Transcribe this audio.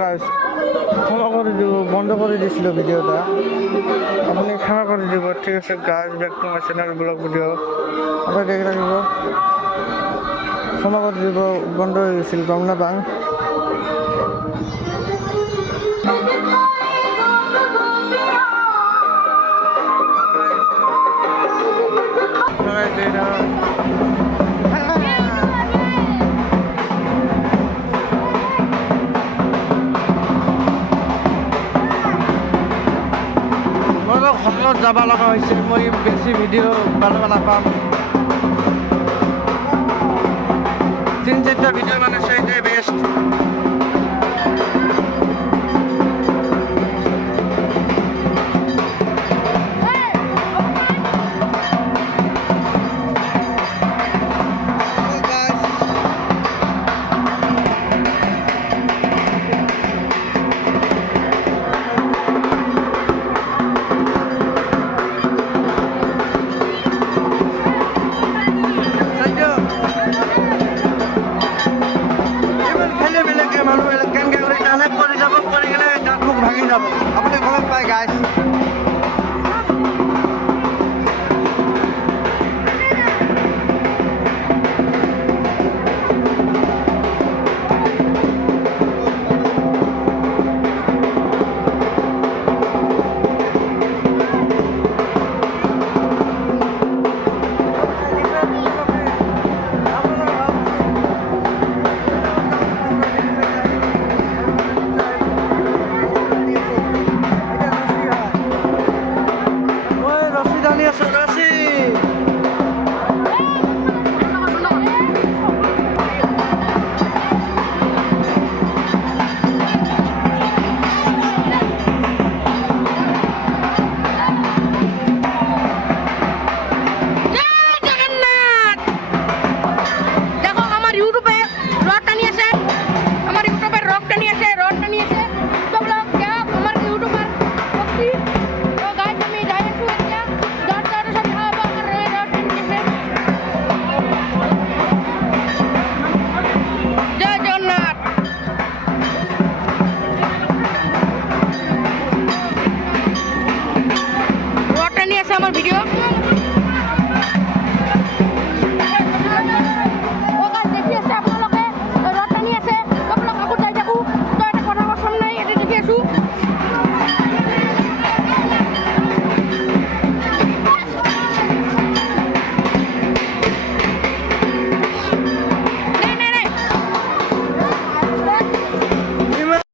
গাইস ক্ষমা করে দিব, বন্ধ করে দিয়েছিল ভিডিওটা, আপনি ক্ষমা করে দিব। ঠিক আছে guys, back to my channel blog video আমরা দেখে রাখব। ক্ষমা করে দিব, বন্ধ হয়ে গেছিল গম না বাং। ঘৰত যাব লগা হৈছিল, মই বেছি ভিডিঅ' বনাব নাপাম। 3-4টা ভিডিঅ' মানে